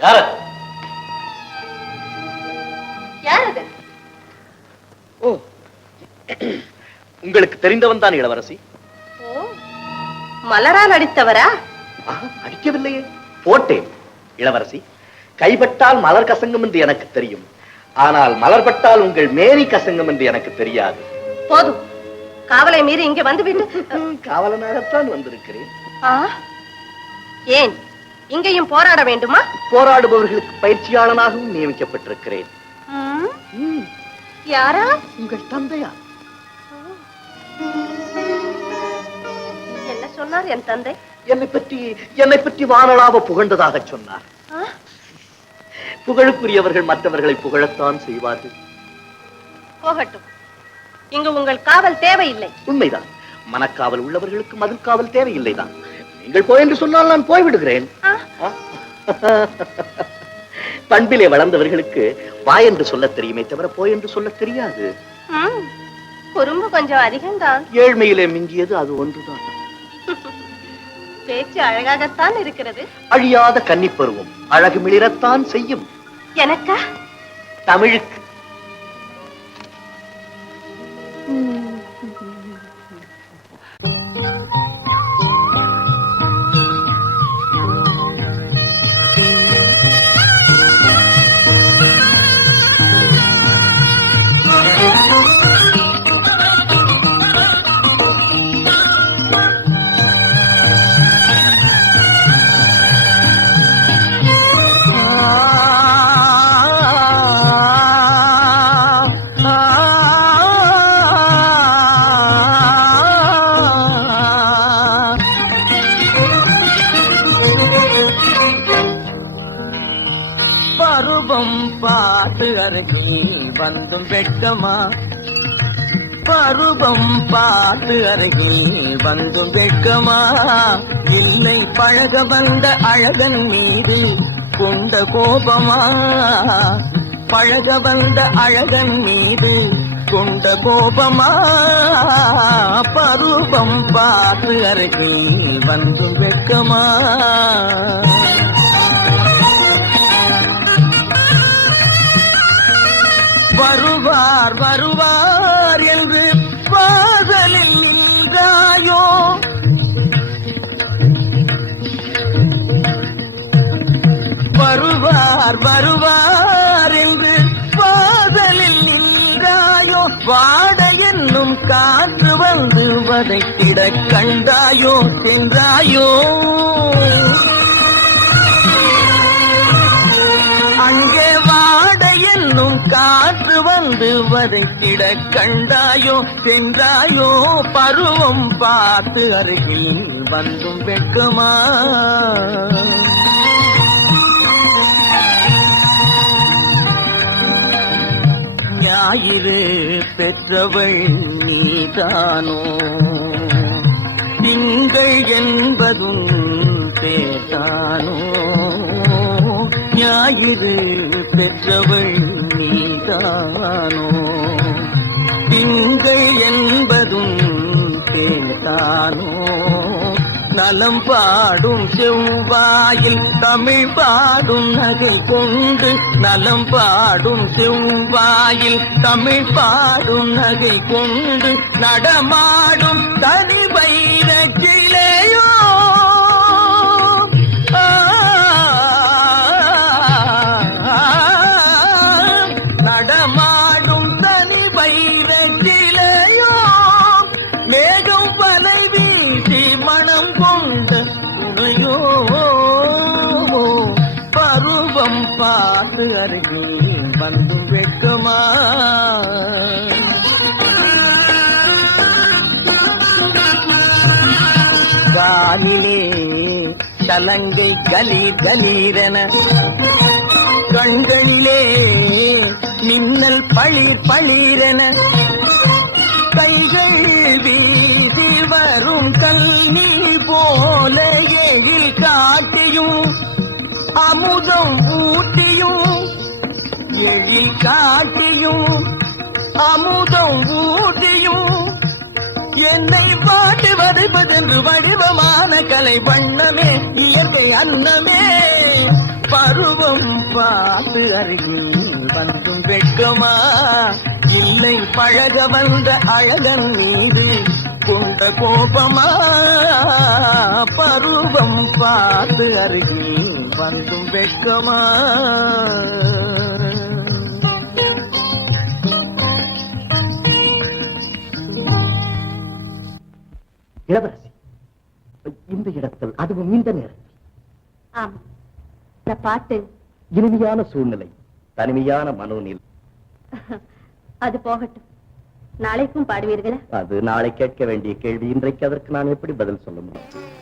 யார்? யார் அது ஓ. உங்களுக்கு தெரிந்தவன் தான் இளவரசி? மலரால் அடித்தவரா? அடிக்கவில்லையே. போட்டேன் இளவரசி. கைப்பட்டால் மலர் கசங்கும் என்று எனக்கு தெரியும். ஆனால் மலர்பட்டால் உங்கள் மேரி கசங்கும் என்று எனக்கு தெரியாது. போதும். காவலை மீறி இங்க வந்து விட்டு காவலனாகத்தான் வந்திருக்கிறேன். ஏன்? இங்கேயும் போராட வேண்டுமா? போராடுபவர்களுக்கு பயிற்சியாளனாகவும் நியமிக்கப்பட்டிருக்கிறேன். யாரா? உங்கள் தந்தையா என்ன சொன்னார் என் தந்தை? என்னை பற்றி என்னை பற்றி வானளாவ புகழ்ந்ததாக சொன்னார். புகழுக்குரியவர்கள் மற்றவர்களை புகழத்தான் செய்வார்கள். போகட்டும். இங்கு உங்கள் காவல் தேவையில்லை. உண்மைதான். மனக்காவல் உள்ளவர்களுக்கு மதில் காவல் தேவையில்லைதான். நீங்கள் போய் என்று சொன்னால் நான் போய்விடுகிறேன்? பண்பிலே வளர்ந்தவர்களுக்கு வா என்று சொல்லத் தெரியுமே தவிர போய் என்று சொல்லத் தெரியாது. ம், குறும்பு கொஞ்சம் அதிகம்தான். ஏழ்மையிலே மிஞ்சியது அது ஒன்றுதான். பேச்சு அழகாகத்தான் இருக்கிறது. அழியாத கன்னிப்பருவம் அழகு மிளிரத்தான் செய்யும். எனக்கா? தமிழுக்கு பருவம் பாட்டு அருகி வந்தும் வெட்கமா? பருவம் பாட்டு அருகி வந்தும் வெட்கமா? இல்லை பழக வந்த அழகன் மீது கொண்ட கோபமா? பழக வந்த அழகன் மீது கொண்ட கோபமா? பருவம் பார்த்து அருகில் வந்தும் வெட்கமா? யார் வருவார் என்று வாசலில் நின்றாயோ? வாட என்னும் காற்று வந்து வதைத்திட கண்டாயோ? சென்றாயோ? அங்கே வாட என்னும் காற்று வந்து வதைத்திட கண்டாயோ? சென்றாயோ? பருவம் பார்த்து அருகில் வந்தும் வெட்கமா? ஞாயிறு பெற்றவள் நீதானோ? திங்கள் என்பதும் பேதானோ ஞாயிறு பெற்றவள் நீதானோ? திங்கள் என்பதும் பேதானோ காலம் பாடும் செவ்வாயில் தமிழ் பாடும் நகை கொண்டு நலம் பாடும் செவ்வாயில் தமிழ் பாடும் நகை கொண்டு நடமாடும் தனி வைர கிளையோ நடமாடும் தனி வைர கிளையோ மேகம் பலை வீசி மனம் கொண்ட பருவம் பார்த்து அருகில் வந்து வெக்கமா காலிலே கலங்கை கலி கலீரென கண்களிலே மின்னல் பளிர் பளிரென கைகள் வீசி வரும் கல்வி போல எழில் காட்டியும் அமுதம் ஊட்டியும் எழில் காட்டியும் அமுதம் ஊட்டியும் என்னை பாட்டு வருவதென்று வடிவமான கலை வண்ணமே இயற்கை அன்னமே. பருவம் பார்த்து அருகில் வந்தும் வெட்கமா? இல்லை பழக வந்த அழகன் மீது கொண்ட கோபமா? பருவம் பார்த்து அருகில் வந்தும் வெட்கமா இளவரசி இந்த இடத்தில் அதுவும் இந்த நேரத்தில். ஆமா. இந்த பாட்டு. இனிமையான சூழ்நிலை தனிமையான மனோநிலை. அது போகட்டும். நாளைக்கும் பாடுவீர்களா? அது நாளை கேட்க வேண்டிய கேள்வி. இன்றைக்கு அதற்கு நான் எப்படி பதில் சொல்ல முடியும்?